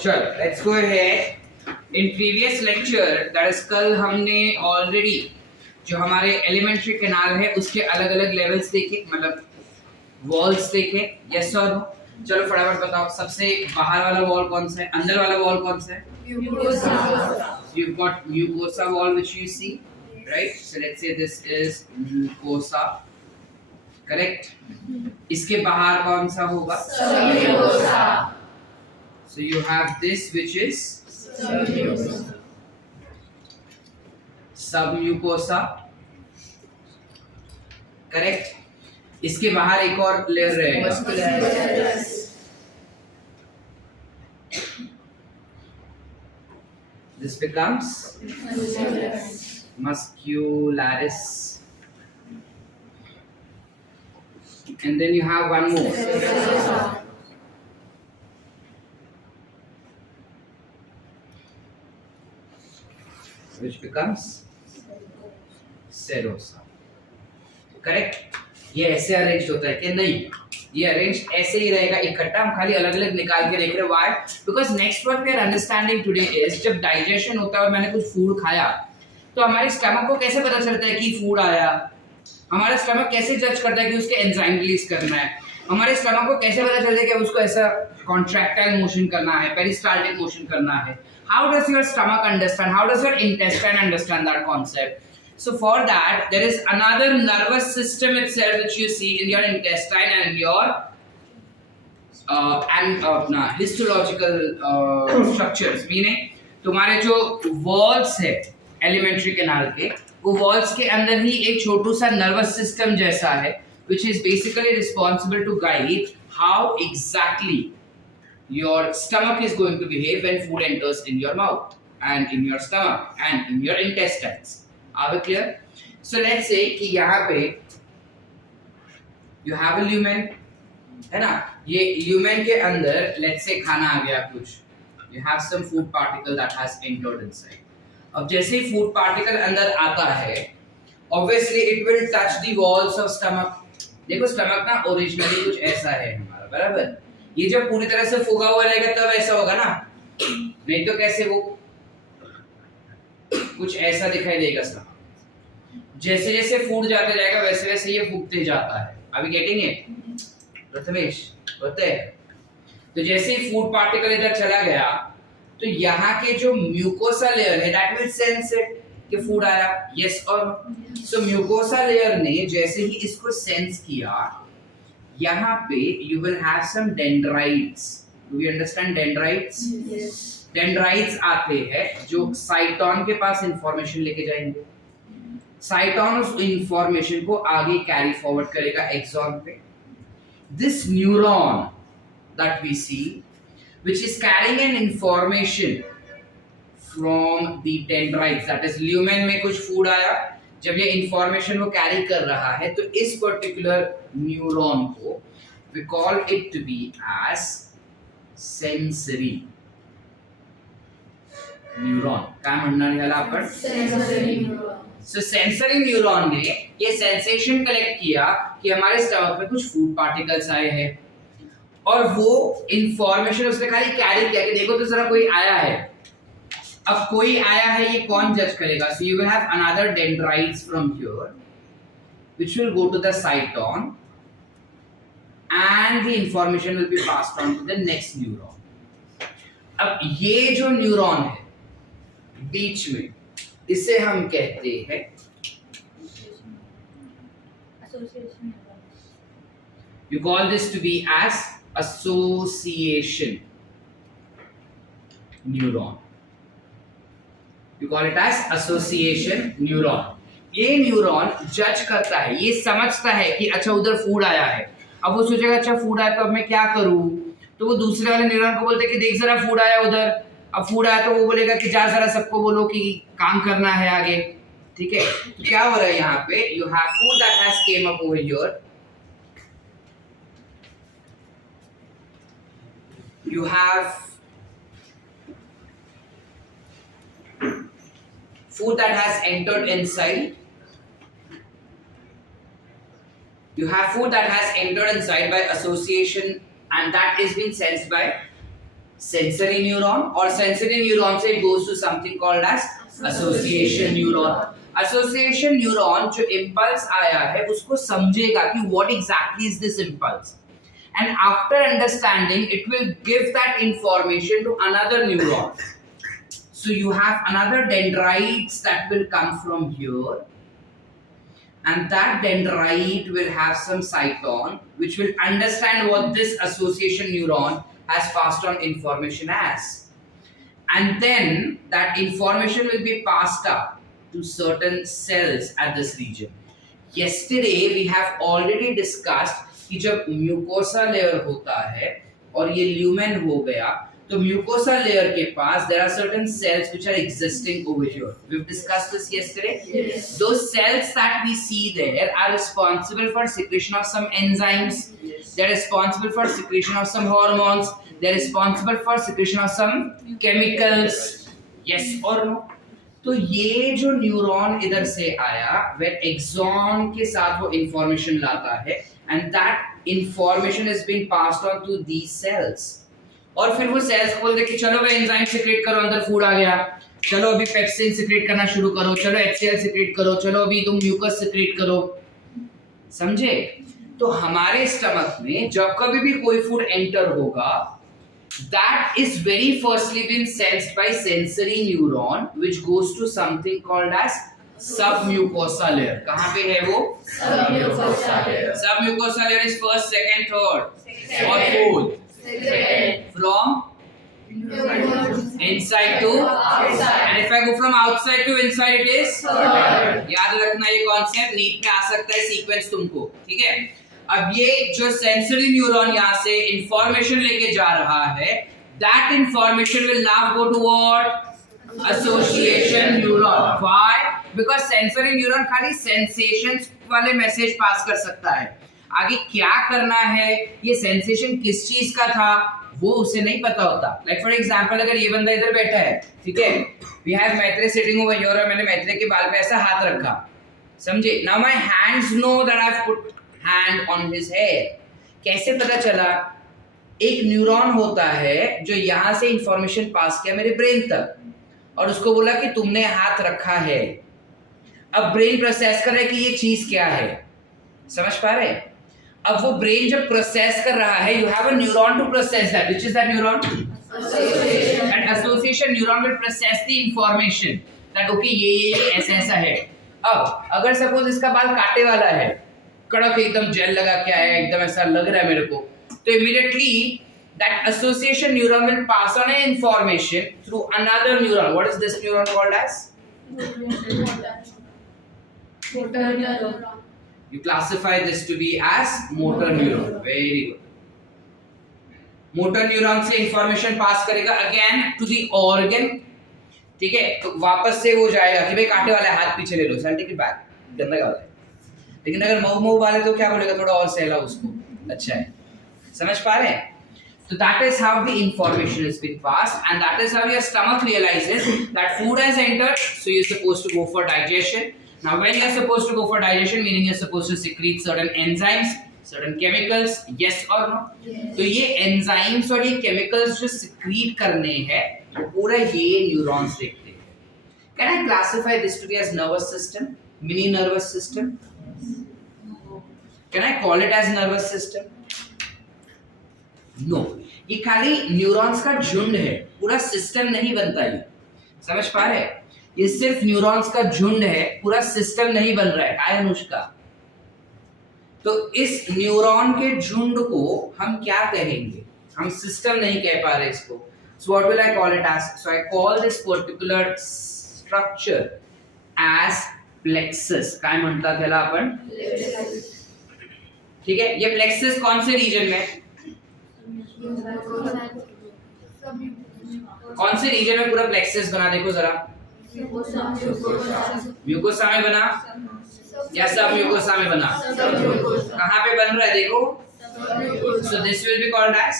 चलो let's go ahead. In previous lecture that is कल हमने ऑलरेडी जो हमारे एलिमेंट्री कैनाल है उसके अलग अलग लेवल्स देखे, मतलब वॉल्स देखे. यस और नो? चलो फटाफट बताओ, सबसे बाहर वाला वॉल कौन सा है, अंदर वाला वॉल कौन सा है? Mucosa. You've got mucosa wall which you see, right? So let's say this is mucosa, correct? इसके बाहर कौन सा होगा? Submucosa. So you have this which is Submucosa. submucosa, correct? इसके बाहर एक और लेयर रहेगा. Muscularis. This becomes muscularis, and then you have one more. Which becomes serosa. Correct? ये ऐसे अरेंज होता है कि नहीं? ये अरेंज ऐसे ही रहेगा इकट्ठा, हम खाली अलग अलग निकाल के देख रहे हैं. Why? Because next what we are understanding today is जब डाइजेशन होता है और मैंने कुछ फूड खाया तो हमारे स्टमक को कैसे पता चलता है कि फूड आया? हमारा स्टमक कैसे जज करता है कि उसके एंजाइम रिलीज करना है? हमारे स्टमक को कैसे पता चलता है कि उसको ऐसा कॉन्ट्रैक्टाइल मोशन करना है, पेरिस्टाल्टिक मोशन करना है? How does your stomach understand, how does your intestine understand that concept? So for that there is another nervous system itself which you see in your intestine and in your histological structures. Meaning तुम्हारे जो walls है elementary canal के, वो walls के अंदर ही एक छोटू सा nervous system जैसा है which is basically responsible to guide how exactly your stomach is going to behave when food enters in your mouth and in your stomach and in your intestines. Are we clear? So let's say कि यहाँ पे you have a lumen, है ना? ये lumen के अंदर let's say खाना आ गया कुछ, you have some food particle that has entered inside. अब जैसे ही food particle अंदर आता है, obviously it will touch the walls of stomach. देखो stomach ना originally कुछ ऐसा है हमारा, बराबर? ये जब पूरी तरह से फूगा हुआ रहेगा तब ऐसा होगा ना, नहीं तो कैसे वो कुछ ऐसा दिखाई देगा सब. जैसे जैसे फूड जाते जाएगा वैसे वैसे ये फूकते जाता है. अभी गेटिंग इट प्रथमेश? होते हैं. तो जैसे ही फूड पार्टिकल इधर चला गया तो यहाँ के जो म्यूकोसा लेयर है दैट विल सेंस इट कि फूड आया. यस और नो? सो म्यूकोसा लेयर ने जैसे ही इसको सेंस किया, यहाँ पे you will have some dendrites. Do you understand dendrites? Yes. Dendrites आते हैं जो साइटोन के पास इंफॉर्मेशन लेके जाएंगे. साइटोन उस इंफॉर्मेशन को आगे कैरी फॉरवर्ड करेगा एक्सॉन पे. This neuron that we see which is carrying an information from the dendrites, that is lumen में कुछ फूड आया, जब ये इंफॉर्मेशन वो कैरी कर रहा है तो इस पर्टिकुलर न्यूरॉन को we call it to be as sensory neuron. काय म्हणणार ह्याला आपण? Sensory neuron. So sensory neuron ने ये सेंसेशन कलेक्ट किया कि हमारे स्टमक में कुछ फूड पार्टिकल्स आए हैं और वो इंफॉर्मेशन उसने खाली कैरी किया कि देखो तो जरा कोई आया है. अब कोई आया है ये कौन जज करेगा? So you will have another dendrites from here which will go to the cyton and the information will be passed on to the next neuron. अब ये जो न्यूरॉन है बीच में, इसे हम कहते हैं you call this to be as association neuron. You call it as association neuron. ये न्यूरॉन जज करता है, ये समझता है कि अच्छा उधर फूड आया है. अब वो सोचेगा अच्छा फूड आया तो अब मैं क्या करूं, तो वो दूसरे वाले न्यूरॉन को बोलते हैं कि देख जरा फूड आया उधर. अब फूड आया तो वो बोलेगा कि जा जरा सबको बोलो कि काम करना है आगे. ठीक है? तो क्या हो रहा है यहाँ पे? You have food that has came up over here, you have food that has entered inside, you have food that has entered inside by association and that is being sensed by sensory neuron, और sensory neuron से it goes to something called as association neuron. Association neuron जो impulse आया है उसको समझेगा कि what exactly is this impulse, and after understanding it will give that information to another neuron. So you have another dendrites that will come from here, and that dendrite will have some cyton which will understand what this association neuron has passed on information as, and then that information will be passed up to certain cells at this region. Yesterday we have already discussed कि जब mucosa layer होता है और ये lumen हो गया तो mucosa layer के पास there are certain cells which are existing over here. We've discussed this yesterday. Yes. Those cells that we see there are responsible for secretion of some enzymes. They're responsible for secretion of some hormones. They're responsible for secretion of some chemicals. Yes or no? तो ये जो neuron इधर से आया वह axon के साथ वो इंफॉर्मेशन लाता है, and that information is being passed on to these cells. और फिर वो सेल्स बोल दे कि चलो भाई एंजाइम सीक्रेट करो, अंदर फूड आ गया, चलो अभी पेप्सिन सीक्रेट करना शुरू करो, चलो HCl सीक्रेट करो, चलो अभी तुम म्यूकस सीक्रेट करो. समझे? तो हमारे स्टमक में जब कभी भी कोई फूड एंटर होगा, that is very firstly been sensed by sensory neuron which goes to something called as submucosa layer. कहाँ पे है वो? Submucosa layer. Submucosa layer is first, second, third, or Second. fourth. Second. From inside to Outside. and if I go from outside to inside it is Third. याद रखना ये concept NEET में आ सकता है सीक्वेंस तुमको, ठीक है? अब ये जो सेंसरी न्यूरॉन यहाँ से इंफॉर्मेशन लेके जा रहा है, that information will now go to what? Association neuron. Why? Because sensory neuron खाली sensations वाले मैसेज पास कर सकता है, आगे क्या करना है, ये सेंसेशन किस चीज का था वो उसे नहीं पता होता. लाइक फॉर एग्जांपल अगर ये बंदा इधर बैठा है, ठीक है, we have Maitreya sitting over here और मैंने मैत्रेय के बाल पे ऐसा हाथ रखा, समझे? Now my hands know that I have put hand on his hair. कैसे पता चला? एक न्यूरॉन होता है जो यहाँ से इंफॉर्मेशन पास किया मेरे ब्रेन तक और उसको बोला कि तुमने हाथ रखा है. अब ब्रेन प्रोसेस कर रहा है कि ये चीज क्या है, समझ पा रहे? अब वो ब्रेन जब प्रोसेस कर रहा है, you have a neuron to process that. Which is that neuron? Association. And association neuron will process the information that okay ये ऐसा ऐसा है. अब अगर सपोज इसका बाल काटे वाला है, कड़क एकदम जेल लगा के आया, एकदम ऐसा लग रहा है मेरे को, तो immediately that association neuron will pass on an information through another neuron. What is this neuron called as? Motor neuron. You classify this to be as motor neuron. Very good. Motor neuron से information pass करेगा again to the organ. ठीक है, तो वापस से वो जाएगा कि भाई काटे वाला है, हाथ पीछे ले लो, चल ठीक है, बैक गंदा का वाला है. लेकिन अगर मऊ मऊ वाले तो क्या बोलेगा, थोड़ा और सहला उसको, अच्छा है. समझ पा रहे हैं? So that is how the information has been passed, and that is how your stomach realizes that food has entered, so you're supposed to go for digestion. Now when you're supposed to go for digestion, meaning you're supposed to secrete certain enzymes, certain chemicals, yes or no? Yes. तो ये enzymes और ये chemicals जो secrete करने हैं, वो पूरा ये neurons देखते हैं. Can I classify this to be as nervous system, mini nervous system? Can I call it as nervous system? नो, ये खाली न्यूरॉन्स का झुंड है, पूरा सिस्टम नहीं बनता. ये समझ पा रहे? ये सिर्फ न्यूरॉन्स का झुंड है, पूरा सिस्टम नहीं बन रहा है. हाय अनुष्का. तो इस न्यूरॉन के झुंड को हम क्या कहेंगे? हम सिस्टम नहीं कह पा रहे इसको. So what will I call it as? So I call this particular structure as plexus. काय म्हणतात त्याला आपण? ठीक है, ये प्लेक्सस कौन से रीजन में, कौन से रीजन में पूरा प्लेक्सस बना? देखो जरा, म्यूकोसा में बना या सब म्यूकोसा में बना? कहाँ पे बन रहा है देखो. So this will be called as,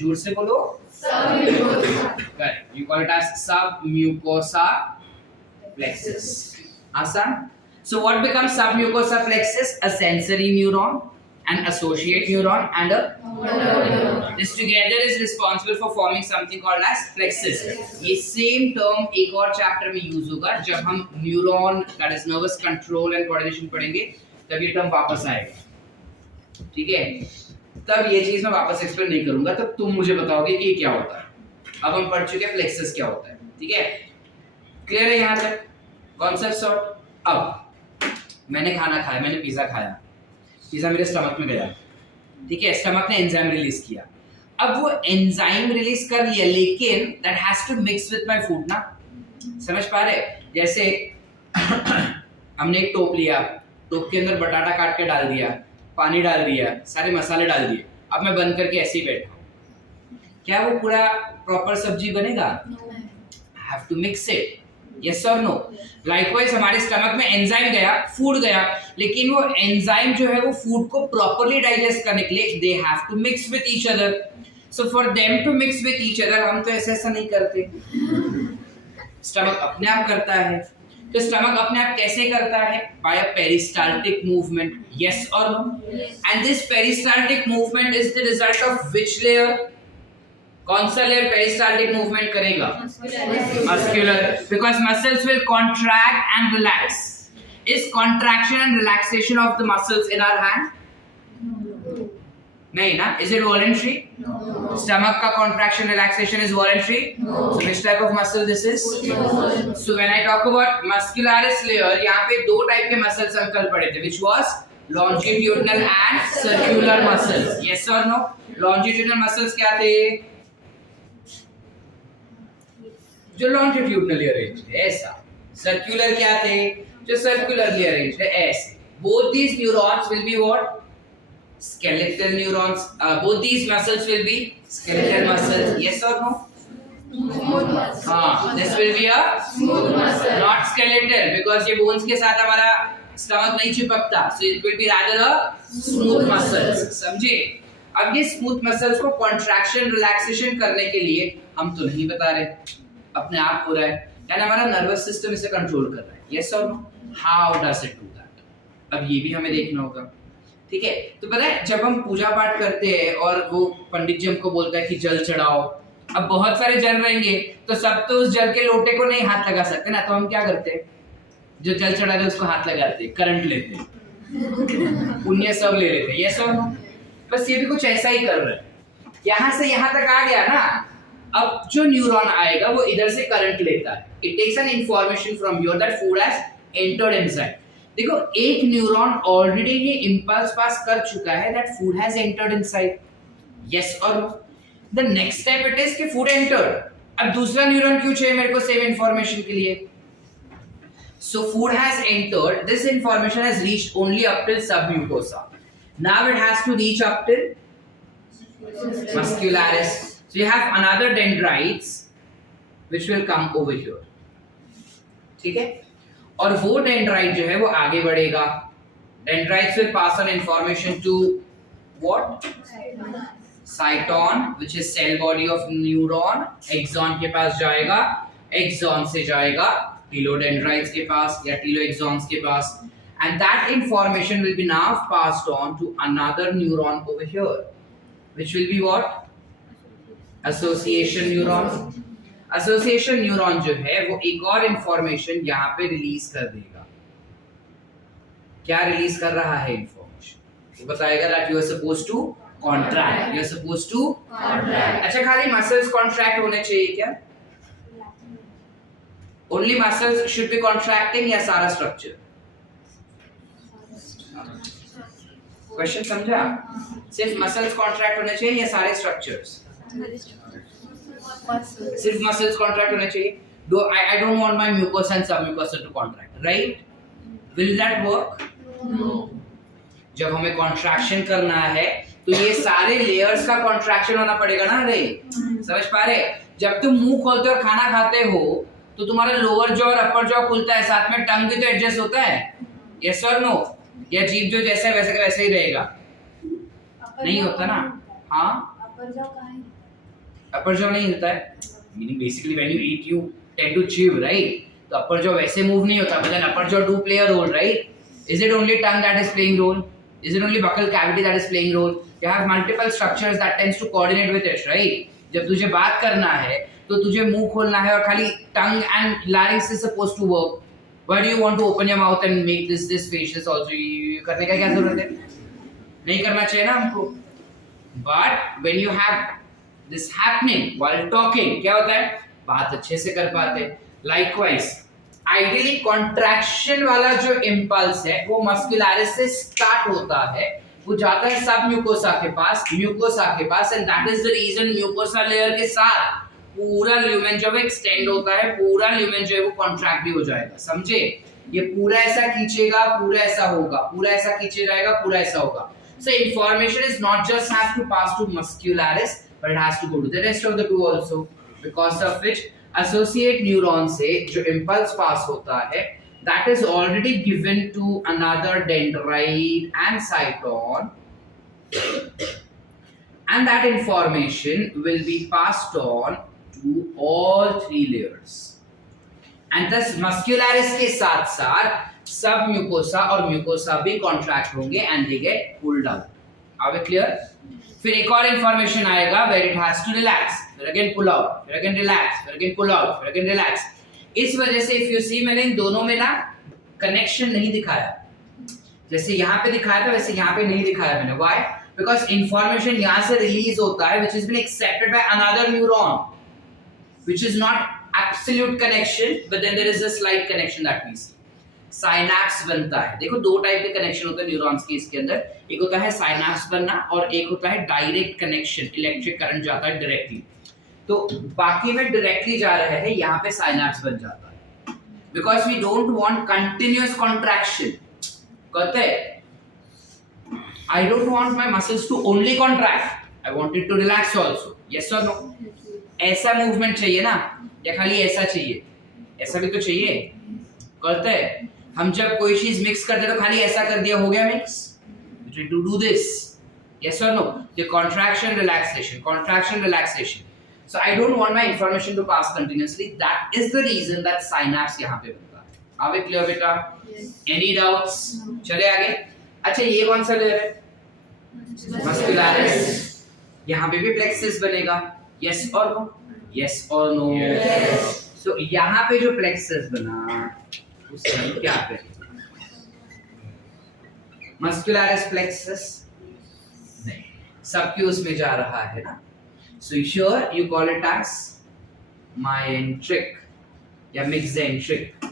जोर से बोलो, correct, you call it as submucosa plexus. आसान. So what becomes submucosa plexus? A sensory neuron. an associate neuron and a this together is responsible for forming something called as plexus. ये same term एक और chapter में use होगा जब हम neuron that is nervous control and coordination पढ़ेंगे, तब ये term वापस आएगा, ठीक है? तब ये चीज मैं वापस एक्सप्लेन नहीं करूंगा, तब तुम मुझे बताओगे कि ये क्या होता है। अब हम पढ़ चुके हैं प्लेक्सस क्या होता है, ठीक है? क्लियर है यहाँ तक कॉन्सेप्ट सॉर्ट? अब मैंने खाना खाया, मैंने पिज्जा खाया, पिज्जा मेरे स्टमक में गया, ठीक है? स्टमक ने एंजाइम रिलीज किया। अब वो एंजाइम रिलीज कर लिया, लेकिन that has to mix with my food ना। समझ पा रहे? जैसे हमने एक टोप लिया, टोप के अंदर बटाटा काट के डाल दिया, पानी डाल दिया, सारे मसाले डाल दिए, अब मैं बंद करके ऐसे ही बैठा हूँ, क्या वो पूरा प्रॉपर सब्जी बनेगा? Have to mix it, yes और नो? लाइकवाइज हमारे स्टमक में एंजाइम गया, फूड गया, लेकिन वो एंजाइम जो है वो फूड को प्रॉपर्ली डाइजेस्ट करने के लिए they have to mix with each other. So for them to mix with each other, हम तो ऐसा नहीं करते, स्टमक अपने आप करता है। तो स्टमक अपने आप कैसे करता है? By a peristaltic movement, yes और no? And this peristaltic movement is the result of which layer? कौन सा लेयर पेरिस्टाल्टिक मूवमेंट करेगा? Muscular, because muscles will contract and relax. Is contraction and relaxation of the muscles in our hand? नहीं ना? Is it voluntary? Stomach का contraction relaxation is voluntary. So which type of muscle this is? So when I talk about muscularis layer, यहाँ पे दो type के muscles हम कल पढ़े थे, which was longitudinal and circular muscles. Yes or no? Longitudinal muscles क्या थे? जो longitudinally arranged है ऐसा. Circular क्या थे? जो circularly arranged है ऐसे. Both these neurons will be what? Skeletal neurons. Both these muscles will be skeletal muscles. Yes or no? This will be a smooth muscle, not skeletal, because ये bones के साथ हमारा stomach नहीं चिपकता. So it will be rather a smooth muscles. समझे? अब ये smooth muscles को contraction relaxation करने के लिए हम तो नहीं बता रहे, अपने आप हो रहा है, यानी हमारा nervous system इसे control कर रहा है. Yes or no? How does it do that? अब ये भी हमें देखना होगा, ठीक है? तो पता है जब हम पूजा पाठ करते हैं और वो पंडित जी हमको बोलता है कि जल चढ़ाओ, अब बहुत सारे जल रहेंगे तो सब तो उस जल के लोटे को नहीं हाथ लगा सकते ना, तो हम क्या करते हैं? जो जल चढ़ा रहे उसको हाथ लगाते हैं, करंट लेते हैं, पुण्य सब ले लेते हैं। यस और नो? बस ये भी कुछ ऐसा ही कर रहा है। यहाँ से यहाँ तक आ गया ना, अब जो न्यूरॉन आएगा वो इधर से करंट लेता है, it takes an information from your that food has entered inside. देखो एक न्यूरॉन ऑलरेडी ये इंपल्स पास कर चुका है that food has entered inside, yes और no? The next step it is कि फूड एंटर्ड, अब दूसरा न्यूरॉन क्यों चाहिए मेरे को सेम इंफॉर्मेशन के लिए? So food has entered, this information has reached only up till submucosa, now it has to reach up till muscularis. So you have another dendrites which will come over here, ठीक है? और वो dendrite जो है वो आगे बढ़ेगा, dendrites will pass on information to what? Cyton which is cell body of neuron, axon के पास जाएगा, एक्सॉन से जाएगा टीलोडेंड्राइट्स के पास या टीलोएक्सॉन्स के पास, and that information will be now passed on to another neuron over here which will be what? Association neuron. Association neuron जो है वो एक और इंफॉर्मेशन यहाँ पे रिलीज कर देगा। क्या रिलीज कर रहा है इंफॉर्मेशन? वो बताएगा that you are supposed to contract, you are supposed to contract. अच्छा खाली मसल्स कॉन्ट्रैक्ट होने चाहिए क्या? Only muscles should be contracting या सारा स्ट्रक्चर? क्वेश्चन समझा? सिर्फ मसल्स कॉन्ट्रैक्ट होने चाहिए या सारे स्ट्रक्चर्स? सिर्फ मसल्स कॉन्ट्रैक्ट होने चाहिए। Do I don't want my mucosa and submucosa to contract, right? Will that work? No. जब हमें कॉन्ट्रैक्शन करना है तो ये सारे लेयर्स का कॉन्ट्रैक्शन होना पड़ेगा ना रे, समझ पा रहे? जब तुम मुंह खोलते और खाना खाते हो तो तुम्हारा लोअर जॉ और अपर जॉ खुलता है, साथ में टंग भी तो एडजस्ट होता है, यस और नो? या जीभ जो जैसा है वैसे का वैसे ही रहेगा? नहीं होता ना? हाँ, अपर जॉ नहीं होता है, meaning basically when you eat you tend to chew, right? तो अपर जॉ वैसे मूव नहीं होता, but then upper jaw do play a role, right? Is it only tongue that is playing role? Is it only buccal cavity that is playing role? You have multiple structures that tends to coordinate with it, right? जब तुझे बात करना है तो तुझे मुंह खोलना है और खाली tongue and larynx is supposed to work. Why do you want to open your mouth and make this facial also? करने का क्या जरूरत है? नहीं करना चाहिए ना हमको. But when you have this happening while talking, क्या होता है? बात अच्छे से कर पाते. Likewise, ideally contraction वाला जो impulse है वो muscularis से start होता है, वो जाता है सब म्यूकोसा के पास, and that is the reason mucosa layer के साथ पूरा ल्यूमेन जब एक्सटेंड होता है, पूरा ल्यूमेन जो है वो कॉन्ट्रैक्ट भी हो जाएगा. समझे? ये पूरा ऐसा खींचेगा, पूरा ऐसा होगा, पूरा ऐसा खींचे जाएगा, पूरा ऐसा होगा. So information is not just have to pass to muscularis, but it has to go to the rest of the two also, because of which associate neuron से जो impulse pass होता है, that is already given to another dendrite and cyton, and that information will be passed on to all three layers. And thus muscularis के साथ साथ सब mucosa और mucosa भी contract होंगे and they get pulled out. Are we clear? फिर एक और information आएगा where it has to relax, फिर again pull out, फिर again relax, फिर again pull out, फिर again relax. इस वजह से if you see मैंने इन दोनों में ना connection नहीं दिखाया. जैसे यहाँ पे दिखाया था वैसे यहाँ पे नहीं दिखाया मैंने. Why? Because information यहाँ से release होता है which has been accepted by another neuron, which is not absolute connection, but then there is a slight connection that we see. Synapse बनता है. देखो दो टाइप के कनेक्शन होते हैं न्यूरॉन्स के इसके अंदर. एक होता है साइनैप्स बनना और एक होता है डायरेक्ट कनेक्शन, इलेक्ट्रिक करंट जाता है डायरेक्टली. तो बाकी में डायरेक्टली जा रहा है, यहाँ पे साइनैप्स बन जाता है. Because we don't want continuous contraction. कहते हैं I don't want my muscles to only contract, I want it to relax also. Yes और नो? ऐसा मूवमेंट चाहिए ना, या खाली ऐसा चाहिए? ऐसा भी तो चाहिए. करते हैं हम जब कोई चीज मिक्स करते तो खाली ऐसा कर दिया हो गया mix. To do this, yes और नो? ये contraction relaxation. So I don't want my information to pass continuously. That is the reason that synapse यहाँ पे बनता है. आर वी क्लियर बेटा? Any doubts? चले आगे. अच्छा ये कौन सा लेयर है? मस्कुलरिस. यहाँ पे भी प्लेक्सस बनेगा. यस और नो? यस और नो? सो यहाँ पे जो प्लेक्सस बना उससे हम क्या करें? मस्कुलरिस प्लेक्सस नहीं, सबक्यूस में जा रहा है ना. So sure you call it as myocentric या mesenteric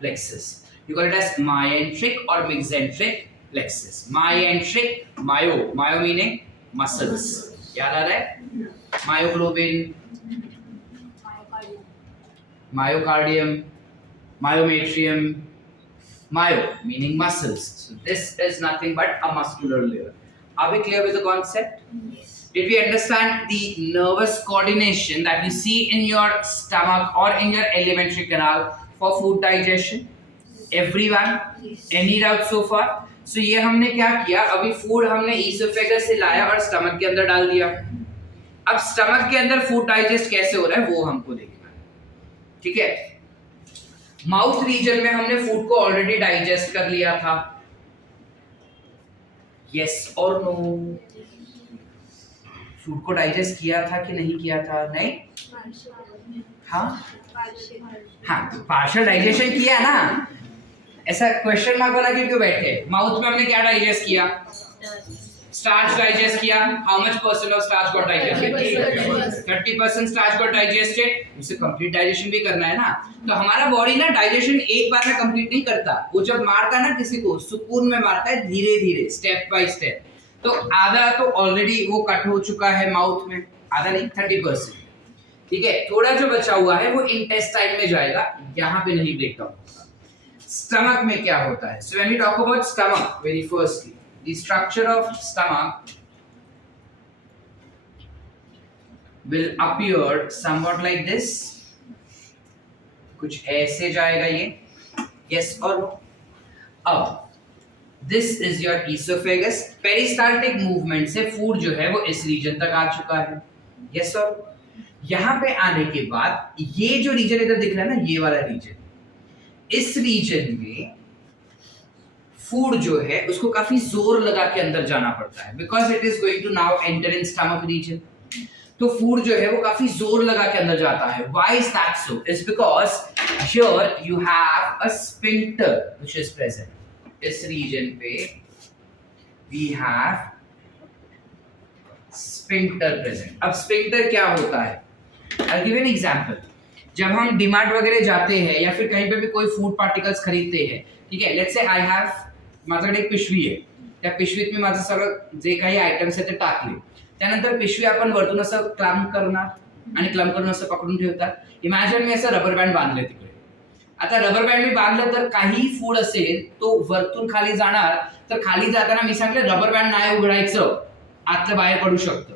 plexus. You call it as myocentric और mesenteric plexus. Myocentric, myo meaning muscles. याद आ रहा है? Myoglobin, myocardium, myometrium, myo meaning muscles. So this is nothing but a muscular layer. Are we clear with the concept? Yes. Did we understand the nervous coordination that we see in your stomach or in your alimentary canal for food digestion? Everyone? Yes. Any doubt so far? So ये हमने क्या किया? अभी food हमने oesophagus से लाया और stomach के अंदर डाल दिया. अब स्टमक के अंदर फूड डाइजेस्ट कैसे हो रहा है वो हमको देखना. ठीक है? माउथ रीजन में हमने फूड को ऑलरेडी डाइजेस्ट कर लिया था. यस और नो? फूड को डाइजेस्ट किया था कि नहीं किया था? नहीं. हाँ पार्शियल डाइजेशन किया ना. ऐसा क्वेश्चन मार्क बना के क्यों बैठे? माउथ में हमने क्या डाइजेस्ट किया? स्टार्च डाइजेस्ट किया. How much percent of starch got digested? 30% starch got digested. उसे कंप्लीट डाइजेशन भी करना है ना. तो हमारा बॉडी ना डाइजेशन एक बार में कंप्लीट नहीं करता. वो जब मारता है ना किसी को, सुकून में मारता है, धीरे धीरे, स्टेप बाय स्टेप. तो आधा तो ऑलरेडी वो कट हो चुका है माउथ में, आधा नहीं 30%. ठीक है? थोड़ा जो बचा हुआ है वो इंटेस्टाइन में जाएगा, यहाँ पे नहीं ब्रेक डाउन होता. स्टमक में क्या होता है? So when we talk about stomach, very firstly the structure of stomach will appear somewhat like this. कुछ ऐसे जाएगा ये. Yes or no? अब this is your esophagus. Peristaltic movement से food जो है वो इस region तक आ चुका है. Yes or no? यहाँ पे आने के बाद ये जो region इधर दिख रहा है ना, ये वाला region, इस region में फूड जो है उसको काफी जोर लगा के अंदर जाना पड़ता है because it is going to now enter in stomach region. तो फूड जो है वो काफी जोर लगा के अंदर जाता है। Why is that so? Is because here you have a sphincter which is present. इस रीजन पे वी हैव स्फिंक्टर प्रेजेंट। अब स्फिंक्टर क्या होता है? I give an example. जब हम डीमार्ट वगैरह जाते हैं या फिर कहीं पे भी कोई फूड पार्टिकल्स खरीदते हैं, ठीक आहे, लेट्स से आय हॅव माझ्याकडे एक पिशवी आहे, त्या पिशवीत मी माझं सगळं जे काही आयटम्स आहेत ते टाकले, त्यानंतर पिशवी आपण वरतून असं क्लॅम्प करणार आणि क्लॅम्प करून असं पकडून ठेवतात. इमॅजिन मी असं रबर बँड बांधले तिकडे. आता रबर बँड मी बांधलं तर काही फूड असेल तो वरतून खाली जाणार, तर खाली जाताना मी सांगितलं रबर बँड नाही उघडायचं, आतलं बाहेर पडू शकतं.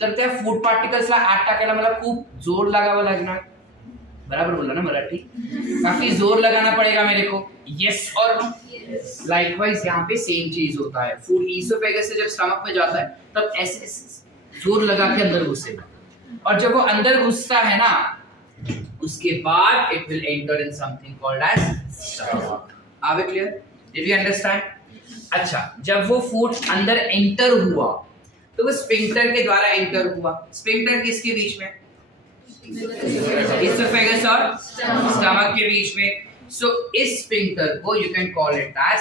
तर त्या फूड पार्टिकल्सला आत टाकायला मला खूप जोर लगावा लागणार. बराबर बोला ना मराठी? काफी जोर लगाना पड़ेगा मेरे को. यस और नो? लाइकवाइज यहाँ पे सेम चीज होता है. फूड ईसोफेगस से जब स्टमक में जाता है तब ऐसे जोर लगा के अंदर घुसेगा, और जब वो अंदर घुसता है ना उसके बाद it will enter in something called as stomach. Are we clear? Did you understand? अच्छा, जब वो फूड अंदर एंटर हुआ तो वो स्फिंक्टर के द्वारा एंटर हुआ. स्फिंक्टर किसके बीच में? इसोफेगस और स्टमक के बीच में. सो इस स्फिंक्टर को you can call it as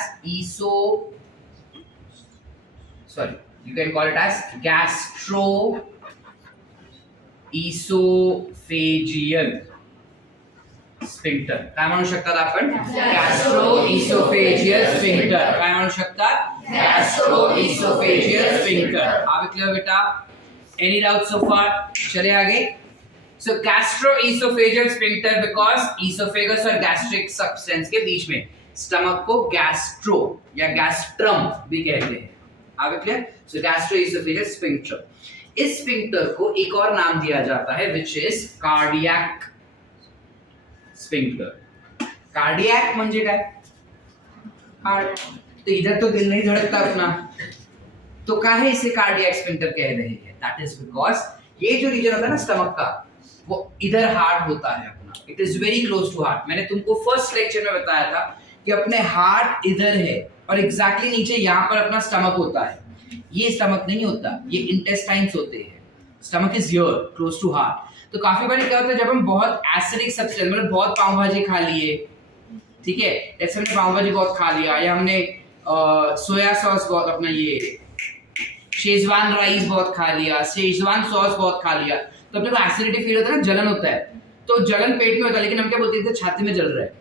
you can call it as gastroesophageal sphincter. काय म्हणू शकतात आपण? gastroesophageal sphincter. काय म्हणू शकतात? gastroesophageal sphincter. Are we clear बेटा? Any doubts so far? चले आगे. So gastroesophageal sphincter because esophagus और gastric substance के बीच में स्टमक को गैस्ट्रो या गैस्ट्रम भी कहते हैं. Are we clear? So gastroesophageal sphincter. इस स्फिंक्टर को एक और नाम दिया जाता है which is cardiac sphincter. Cardiac म्हणजे काय? हार्ट. तो इधर तो दिल नहीं धड़कता अपना, तो काहे इसे कार्डियक स्फिंक्टर कह रहे हैं? दैट इज बिकॉज ये जो रीजन होता है ना स्टमक का, वो इधर हार्ट होता है अपना. It is very close to heart. मैंने तुमको फर्स्ट लेक्चर में बताया था कि अपने हार्ट इधर है और एग्जैक्टली नीचे यहाँ पर अपना स्टमक होता है. ये स्टमक नहीं होता, ये इंटेस्टाइन्स होते हैं. Stomach is here close to heart. तो काफी बार क्या होता है जब हम बहुत एसिडिक सब्सटेंस मतलब बहुत पाव भाजी खा लिए, ठीक है, जैसे हमने पाव भाजी बहुत खा लिया या हमने सोया सॉस बहुत अपना ये शेजवान राइस बहुत खा लिया, शेजवान सॉस बहुत खा लिया, तो अपने को एसिडिटी फील होता है ना, जलन होता है. तो जलन पेट में होता है, लेकिन हम क्या बोलते थे? छाती में जल रहा है,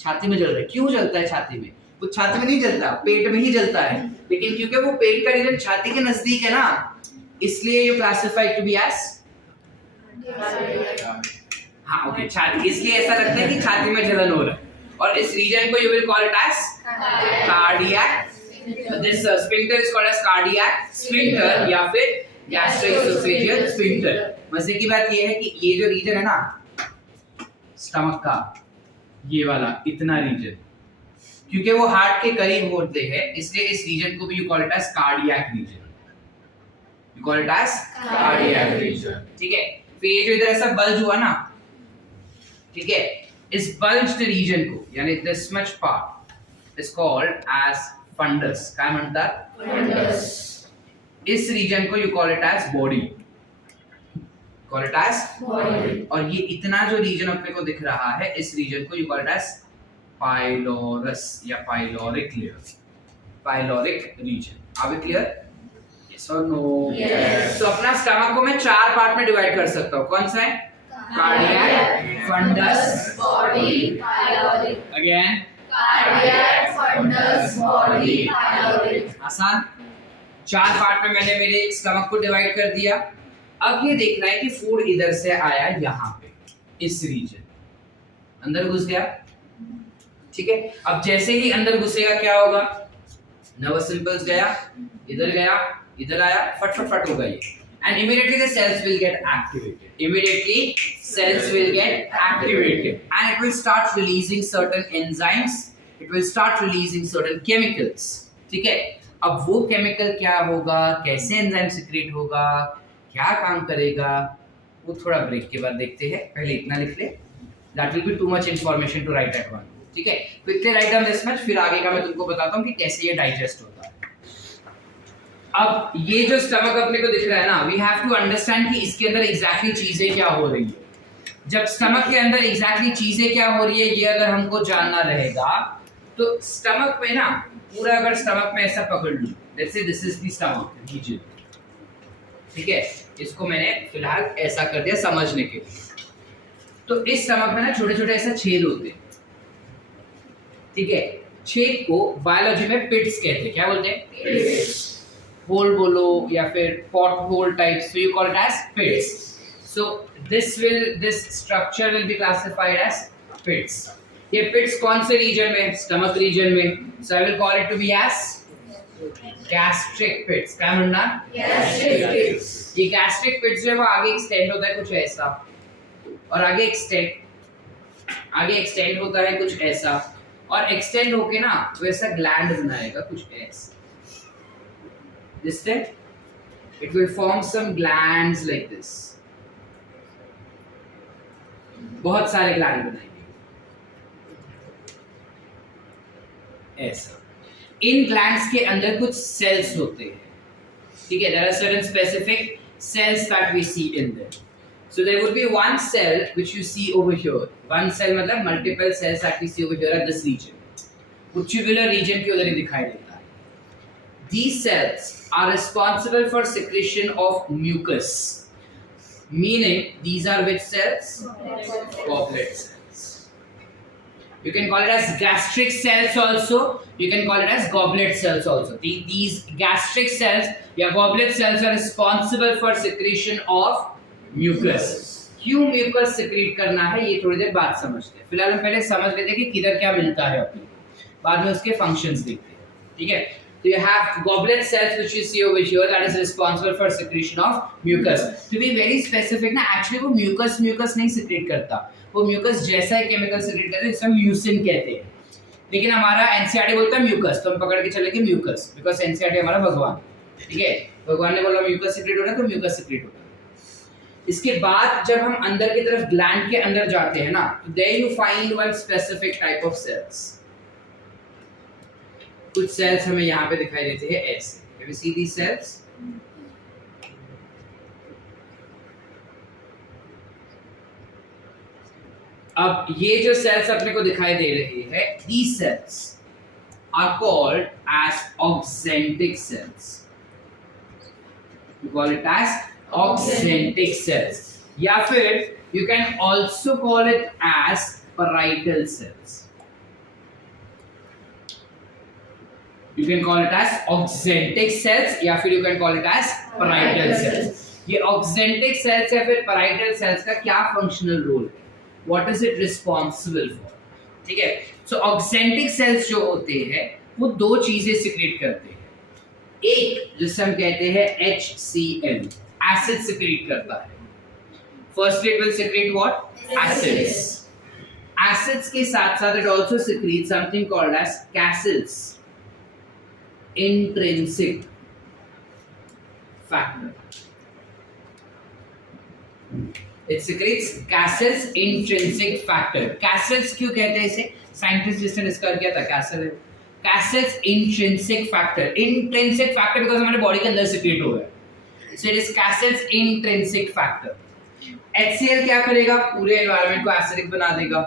छाती में जल रहा है. क्यों जलता है छाती में? वो छाती में नहीं जलता, पेट में ही जलता है. लेकिन क्योंकि वो पेट का रीजन छाती के नजदीक है ना, इसलिए you classified to be as हाँ ओके छाती. इसलिए ऐसा लगता है कि छाती में जलन हो रहा है, और इस रीजन को you will call it as cardiac. This sphincter is called as cardiac sphincter या फिर गैस्ट्रोएसोफेजियल स्फिंक्टर. मजे की बात ये है कि ये जो रीजन है ना स्टमक का, ये वाला इतना रीजन, क्योंकि वो हार्ट के करीब होते हैं, इसलिए इस रीजन को भी you call it as cardiac region. You call it as cardiac region. ठीक है. फिर ये जो इधर ऐसा बल्ज हुआ ना, ठीक है, इस बल्ज्ड रीजन को यानी this much part is called as fundus. काय म्हणतात? फंडस. इस रीजन को you call it as body. Call it as body. और ये इतना जो रीजन अपने को दिख रहा है, इस रीजन को you call it as pylorus या pyloric layer. Pyloric region. Are we clear? Yes और नो? यस. तो अपना स्टमक को मैं 4 पार्ट में डिवाइड कर सकता हूँ. कौन सा है? Cardiac, fundus, body, pyloric. Again cardiac, fundus, body, pyloric. आसान. 4 पार्ट में मैंने मेरे स्टमक को डिवाइड कर दिया. अब ये देखना है कि फूड इधर से आया यहाँ पे, इस रीजन अंदर घुस गया. ठीक है. अब जैसे ही अंदर घुसेगा क्या होगा? नर्वस सिंपल्स गया, इधर आया, फट फट फट होगा ये, and immediately the cells will get activated. Immediately cells will get activated and it will start releasing certain enzymes. It will start releasing certain chemicals. ठीक है. अब वो केमिकल क्या होगा, कैसे एंजाइम सिक्रेट होगा, क्या काम करेगा, वो थोड़ा ब्रेक के बाद देखते हैं. पहले इतना लिख ले. That will be too much information to write at one. ठीक है, quickly write down this much, फिर आगे का मैं तुमको बताता हूँ कि कैसे ये डाइजेस्ट होता है। अब ये जो स्टमक अपने को दिख रहा है ना, वी हैव टू अंडरस्टैंड कि इसके अंदर एग्जैक्टली चीजें क्या हो रही है। जब स्टमक के अंदर एग्जैक्टली चीजें क्या हो रही है ये अगर हमको जानना रहेगा, तो स्टमक में ना पूरा अगर स्टमक में ऐसा पकड़ लूं, let's say this is the stomach region, ठीक है, इसको मैंने फिलहाल ऐसा कर दिया समझने के लिए। तो इस स्टमक में ना छोटे छोटे ऐसा छेद होते हैं, ठीक है, छेद को बायोलॉजी में पिट्स कहते हैं। क्या बोलते हैं? होल बोलो या फिर pot hole type, so you call it as pits. So this structure will be classified as pits. ये पिट्स कौन से रीजन में? स्टमक रीजन में। So I will call it to be as gastric pits. क्या म्हणना? Gastric pits. ये gastric pits जो है वो आगे एक्सटेंड होता है कुछ ऐसा, और आगे एक्सटेंड होता है कुछ ऐसा, और एक्सटेंड होके ना वैसा ग्लैंड बनाएगा कुछ ऐसा। Understand? It will form some glands like this. बहुत सारे ग्लैंड बनाएंगे ऐसा। इन ग्लैंड्स के अंदर कुछ सेल्स होते हैं, ठीक है, there are certain specific cells that we see in there. So there would be one cell which you see over here. One cell मतलब multiple cells that we see over here at this region. वो tubular region के उधर ही दिखाई देता है। These cells are responsible for secretion of mucus. Meaning, these are which cells? Goblet cells. You can call it as gastric cells also. You can call it as goblet cells also. These gastric cells या goblet cells are responsible for secretion of mucus. क्यों mucus secrete करना है ये थोड़ी देर बाद समझते हैं। फिलहाल हम पहले समझ लेते हैं कि किधर क्या मिलता है अपने, बाद में उसके functions देखते हैं, ठीक है। So you have goblet cells which you see over here that is responsible for secretion of mucus. To be very specific ना, actually वो mucus नहीं secrete करता, वो mucus जैसा ही chemical secrete करता है, इसको mucin कहते हैं। लेकिन हमारा NCERT बोलता है mucus, तो हम पकड़ के चलेंगे mucus, because NCERT हमारा भगवान, ठीक है, भगवान ने बोला mucus secrete हो रहा है तो mucus secrete होता है। इसके बाद जब हम अंदर की तरफ gland के अंदर जाते हैं ना, तो there you find one specific type of cells. कुछ सेल्स हमें यहाँ पे दिखाई देते हैं ऐसे। Can you see these cells? अब ये जो सेल्स अपने को दिखाई दे रही है, these cells are called as auxentic cells. You call it as auxentic cells. या फिर you can also call it as parietal cells. You can call it as auxentic cells या फिर you can call it as parietal cells. ये auxentic cells या फिर parietal cells का क्या functional role है? What is it responsible for? ठीक है, so auxentic cells जो होते हैं वो दो चीजें secrete करते हैं। एक जिसे हम कहते हैं HCl, acid secrete करता है। Firstly it will secrete what? Acids. Acids के साथ साथ it also secretes something called as cassils. Intrinsic factor. It secretes Cassell's intrinsic factor. Cassell's क्यों कहते हैं इसे? साइंटिस्ट जिसने डिस्कवर किया था Cassell है। Cassell's intrinsic factor. Intrinsic factor because हमारे बॉडी के अंदर secrete हो रहा है। So it is Cassell's intrinsic factor. HCl क्या करेगा? पूरे एनवायरनमेंट को एसिडिक बना देगा।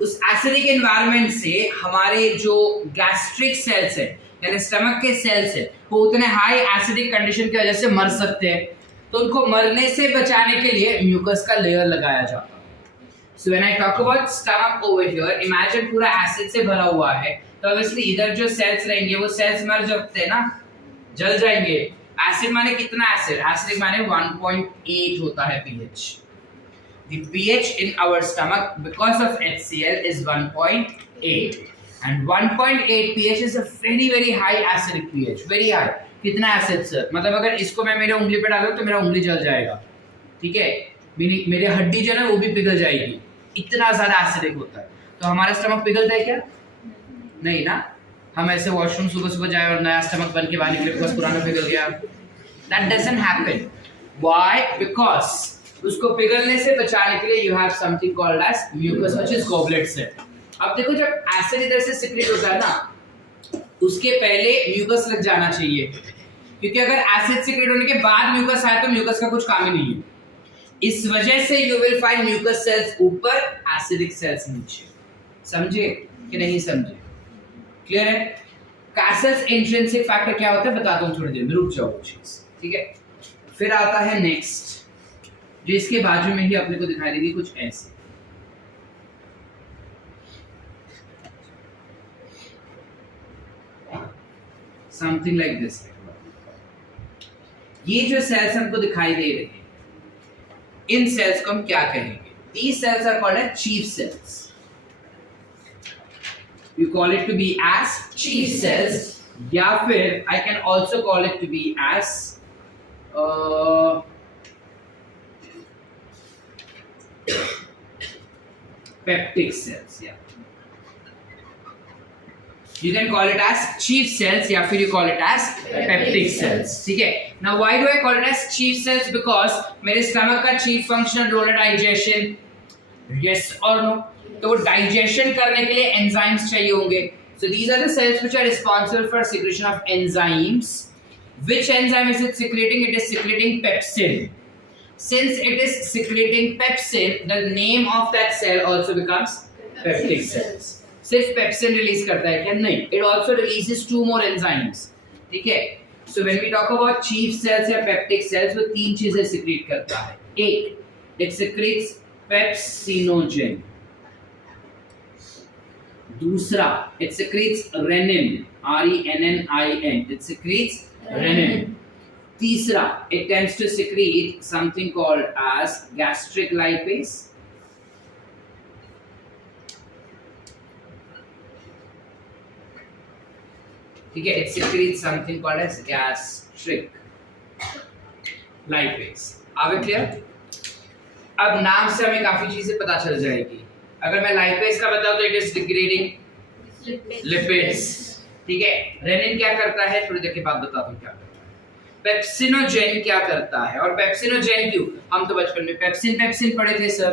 उस एसिडिक एनवायरनमेंट से हमारे जो गैस्ट्रिक सेल्स है यानी स्टमक के सेल्स है वो उतने हाई एसिडिक कंडीशन की वजह से मर सकते हैं, तो उनको मरने से बचाने के लिए म्यूकस का लेयर लगाया जाता है। So when I talk about stomach over here, imagine पूरा एसिड से भरा हुआ है, तो ऑब्वियसली इधर जो सेल्स रहेंगे वो सेल्स मर जाते हैं ना, जल जाएंगे। एसिड माने कितना एसिड? एसिडिक माने 1.8 होता है pH। The pH in our stomach because of HCl is 1.8 and 1.8 pH is a very high acidic pH, very high। कितना एसिड सर? मतलब अगर इसको मैं मेरे उंगली पे डालूं तो मेरा उंगली जल जाएगा, ठीक है, मेरे हड्डी जो है वो भी पिघल जाएगी, इतना ज्यादा एसिडिक होता है। तो हमारा स्टमक पिघलता है क्या? नहीं ना। हम ऐसे वॉशरूम सुबह जाए और नया स्टमक बन के बाहर निकले बिकॉज पुराना पिघल गया, that doesn't happen. Why? Because उसको पिघलने से बचाने के लिए you have something called as mucus which is goblet cell. अब देखो जब एसिड इधर से सिक्रेट होता है ना, उसके पहले म्यूकस लग जाना चाहिए, क्योंकि अगर एसिड सिक्रेट होने के बाद म्यूकस आया तो म्यूकस का कुछ काम ही नहीं है। इस वजह से you will find mucus cells ऊपर, एसिडिक सेल्स नीचे। समझे कि नहीं समझे? क्लियर है? कैसल्स इंट्रिंसिक फैक्टर क्या होता है बताता हूं थोड़ी देर में, रुक जाओ चीज, ठीक है। फिर आता है नेक्स्ट, जो इसके बाजू में ही अपने को दिखाई देगी कुछ ऐसे। Something like this. ये जो सेल्स हमको दिखाई दे रहे हैं, इन सेल्स को हम क्या कहेंगे? These cells are called as chief cells. You call it to be as chief cells, या फिर I can also call it to be as peptic cells. Yeah, you can call it as chief cells या फिर you call it as peptic cells. ठीक है? Now why do I call it as chief cells? Because मेरे stomach का chief functional role है digestion. Yes or no? तो वो digestion करने के लिए enzymes चाहिए होंगे. So these are the cells which are responsible for secretion of enzymes. Which enzyme is it secreting? It is secreting pepsin. Since it is secreting pepsin, the name of that cell also becomes peptic cells. सिर्फ pepsin release करता है क्या? नहीं, it also releases two more enzymes. ठीक है, so when we talk about chief cells या peptic cells, वो तीन चीजें सीक्रेट करता है। एक, इट सीक्रेट्स पेप्सिनोजेन। दूसरा, it secretes rennin, RENNIN, it secretes rennin. तीसरा, it tends to secrete something called as gastric lipase. ठीक है, it secretes something called as gastric lipase. Are we clear? अब नाम से हमें काफी चीजें पता चल जाएगी। अगर मैं लाइपेज का बताऊं तो इट इज डिग्रेडिंग लिपिड्स। ठीक है, रेनिन क्या करता है थोड़ी देर के बाद बताता हूं क्या करता है। पेप्सिनोजेन क्या करता है, और पेप्सिनोजेन क्यों? हम तो बचपन में पेप्सिन पढ़े थे सर।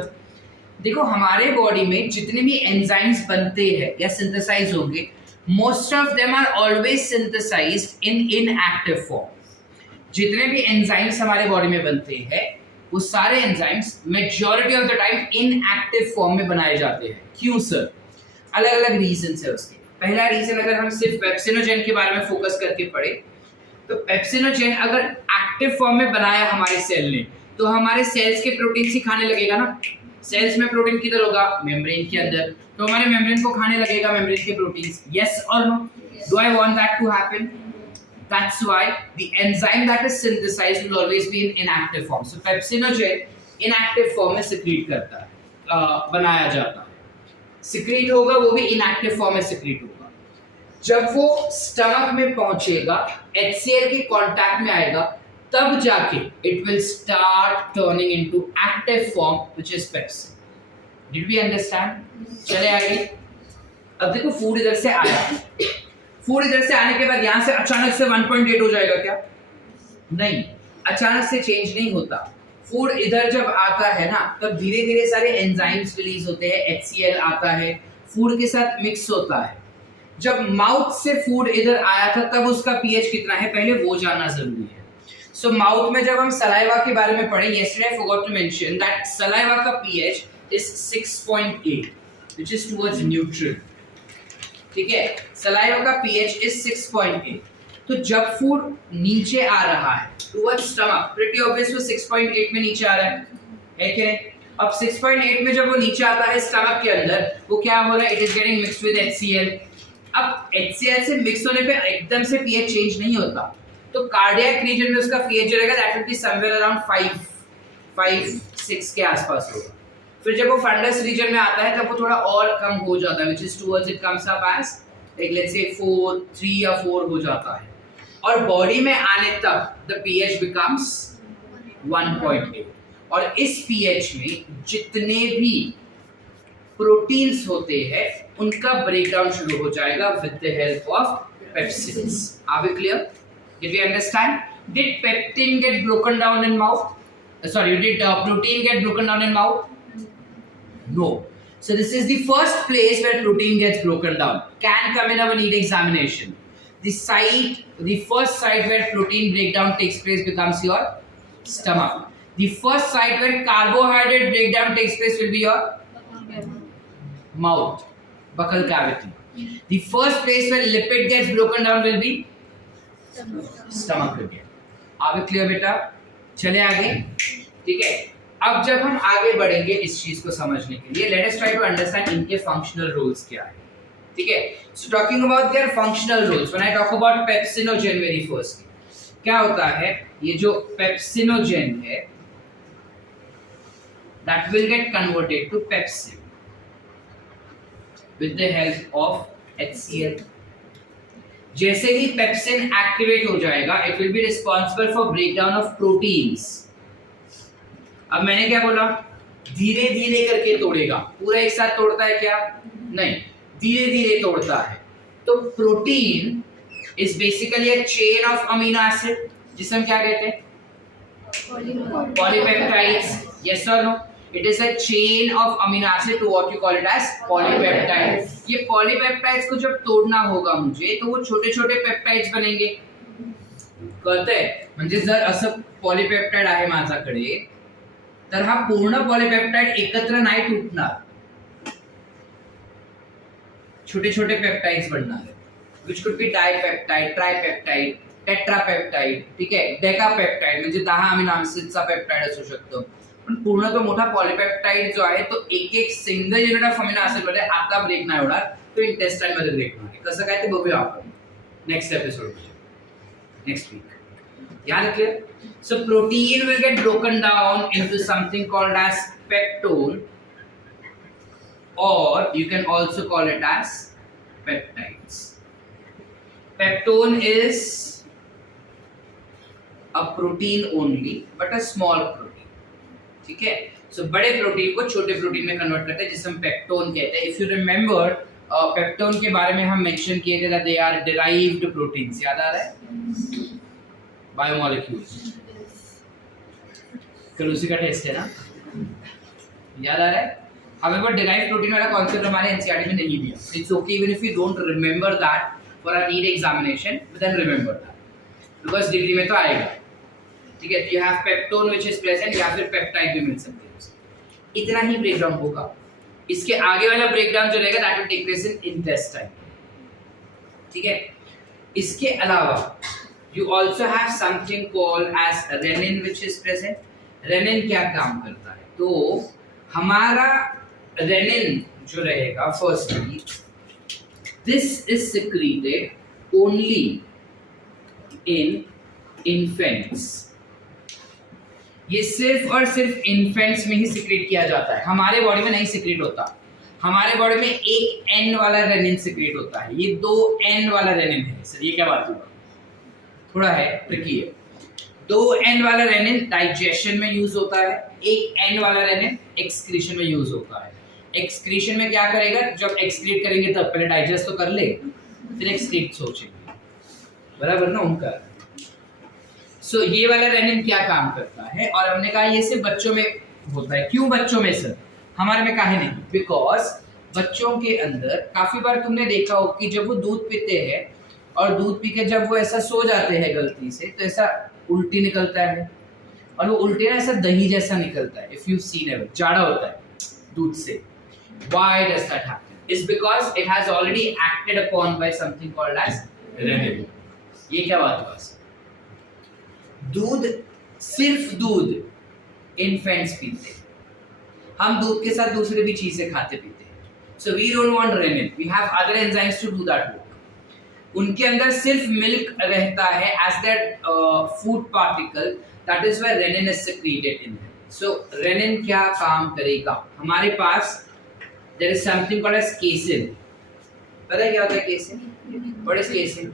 देखो, हमारे बॉडी में जितने भी एंजाइम्स बनते हैं या सिंथेसाइज होंगे, most of them are always synthesized in inactive form. जितने भी एंजाइम्स हमारे बॉडी में बनते हैं, वो सारे enzymes majority of the time inactive form में बनाए जाते हैं। क्यों सर? अलग अलग रीजंस है उसके। पहला रीजन, अगर हम सिर्फ पेप्सिनोजेन के बारे में फोकस करके पढ़े, तो पेप्सिनोजेन अगर एक्टिव फॉर्म में बनाया हमारे सेल ने, तो हमारे सेल्स के प्रोटीन ही खाने लगेगा ना। सेल्स में प्रोटीन किधर होगा? मेम्ब्रेन के अंदर। तो हमारे मेम्ब्रेन को खाने लगेगा मेम्ब्रेन के प्रोटीन्स। यस और no? Do I want that to happen? That's why the enzyme that is synthesized will always be in inactive form. So pepsinogen inactive form में सीक्रेट करता है, बनाया जाता है। सीक्रेट होगा वो भी इनएक्टिव फॉर्म में सीक्रेट होगा। जब वो स्टमक में पहुंचेगा, HCl के कांटेक्ट में आएगा, तब जाके it will start turning into active form which is pepsin. Did we understand? चले आगे। अब देखो, फूड इधर से आया, फूड इधर से आने के बाद यहाँ से अचानक से 1.8 हो जाएगा क्या? नहीं, अचानक से चेंज नहीं होता। फूड इधर जब आता है ना, तब धीरे धीरे सारे एंजाइम्स रिलीज होते हैं, HCl आता है, फूड के साथ मिक्स होता है। जब माउथ से फूड इधर आया था, तब उसका pH कितना है पहले वो जानना जरूरी है। So माउथ में जब हम सलाइवा के बारे में पढ़े, yesterday I forgot to mention that saliva का pH is 6.8, which is towards neutral. ठीक है, सलाइवा का pH is 6.8. तो जब फूड नीचे आ रहा है towards stomach, pretty obvious वो 6.8 में नीचे आ रहा है कि नहीं? अब 6.8 में जब वो नीचे आता है स्टमक के अंदर, वो क्या हो रहा है? It is getting mixed with HCl. अब HCl से मिक्स होने पे एकदम से pH चेंज नहीं होता, तो कार्डियक रीजन में उसका pH रहेगा, that will be somewhere around 5-6 के आसपास होगा। फिर जब वो फंडस रीजन में आता है, तब वो थोड़ा और कम हो जाता है, which is towards it comes up as like let's say 3 या 4 हो जाता है, और बॉडी में आने तक द pH बिकम्स 1.8। और इस pH में जितने भी प्रोटीन्स होते हैं, उनका ब्रेकडाउन शुरू हो जाएगा with the help of pepsins. Are we clear? Did we understand? Did peptin get broken down in mouth? Did protein get broken down in mouth? No. So this is the first place where protein gets broken down. Can come in our NEET examination. The first site where protein breakdown takes place becomes your stomach. The first site where carbohydrate breakdown takes place will be your mouth, buccal cavity. The first place where lipid gets broken down will be stomach again. Are we clear बेटा? चले आगे, ठीक है। अब जब हम आगे बढ़ेंगे इस चीज को समझने के लिए, let us try to understand इनके फंक्शनल रोल्स क्या है, ठीक है। So talking about their functional roles, when I talk about pepsinogen very first, क्या होता है, ये जो पेप्सिनोजेन है that will get converted to pepsin with the help of HCl. जैसे ही पेप्सिन एक्टिवेट हो जाएगा, it will be responsible for breakdown of proteins. अब मैंने क्या बोला, धीरे धीरे करके तोड़ेगा, पूरा एक साथ तोड़ता है क्या? नहीं, धीरे धीरे तोड़ता है. तो protein is basically a chain of amino acid, जिसे हम क्या कहते हैं? पॉलीपेप्टाइड्स. यस और no? It is a chain of amino acid to what you call it as polypeptide. ये पॉलीपेप्टाइड्स को जब तोड़ना होगा मुझे, तो वो छोटे छोटे पेप्टाइड्स बनेंगे, कळतंय? म्हणजे जर असं पॉलीपेप्टाइड आहे माझ्याकडे, तर हा पूर्ण पॉलीपेप्टाइड एकत्र नाही तुटणार, छोटे छोटे पेप्टाइड्स बनणार आहेत, which could be dipeptide, tripeptide, tetrapeptide, ठीक आहे, डेकापेप्टाइड म्हणजे 10 अमीनो एसिडचा पेप्टाइड असू शकतो. पण पूर्ण तो मोठा पॉलीपेप्टाइड जो आहे तो एक एक single unit of amino acid मध्ये आता ब्रेक नाही होणार, तो इंटेस्टाइन मध्ये ब्रेक होणार आहे. कसं काय ते बघूया आपण नेक्स्ट एपिसोड मध्ये, नेक्स्ट वीक. याद रखिए. So protein will get broken down into something called as peptone, or you can also call it as peptides. Peptone is a protein only, but a small protein. ठीक है? So बड़े protein को छोटे protein में convert करते हैं, जिसे हम पेप्टोन कहते हैं. If you remember, पेप्टोन के बारे में हम मेंशन किए थे that they are derived proteins. याद आ रहा है? बायोमोलिक्यूल्स. कल उसी का टेस्ट है ना, याद आ रहा है? However, derived protein वाला कॉन्सेप्ट हमारे एनसीईआरटी में नहीं दिया. It's okay even if you don't remember that for a NEET examination, but then remember that because degree में तो आएगा, ठीक है. You have peptone which is present, या फिर पेप्टाइड भी मिल सकते हैं. इतना ही ब्रेकडाउन होगा. इसके आगे वाला ब्रेकडाउन जो रहेगा that will take place in intestine, ठीक है. इसके अलावा you also have something called as renin which is present. Renin क्या काम करता है? तो हमारा रेनिन जो रहेगा, firstly this is secreted only in infants. ये सिर्फ और सिर्फ इन्फेंट्स में ही सिक्रीट किया जाता है, हमारे बॉडी में नहीं सिक्रीट होता. हमारे बॉडी में एक एन वाला रेनिन सिक्रीट होता है, ये 2 एन वाला रेनिन है. सर ये क्या बात हुआ? थोड़ा है ट्रिकी है. 2 एन वाला रेनिन डाइजेशन में यूज होता है, एक एन वाला रेनिन एक्सक्रीशन में यूज होता है. एक्सक्रीशन में क्या करेगा? जब एक्सक्रीट करेंगे तब पहले डाइजेस्ट तो कर ले, फिर एक्सक्रीट सोचेंगे, बराबर ना उनका. सो ये वाला रेनिन क्या काम करता है? और हमने कहा ये सिर्फ बच्चों में होता है. क्यों बच्चों में सर? हमारे में काहे नहीं? बिकॉज बच्चों के अंदर काफी बार तुमने देखा हो कि जब वो दूध पीते हैं और दूध पी के जब वो ऐसा सो जाते हैं गलती से, तो ऐसा उल्टी निकलता है, और वो उल्टी ना ऐसा दही जैसा निकलता है. इफ यू सीन एवर, जाड़ा होता है दूध से. Why does that happen? Is because it has already acted upon by something called as renin. ये क्या बात हुआ? दूध, सिर्फ दूध इन्फेंट्स पीते हैं, हम दूध के साथ दूसरी भी चीजें खाते पीते हैं. So we don't want rennin, we have other enzymes to do that work. उनके अंदर सिर्फ मिल्क रहता है as that food particle, that is why rennin is secreted in. So rennin क्या काम करेगा? हमारे पास there is something called as casein. पता है क्या होता है casein? What is casein?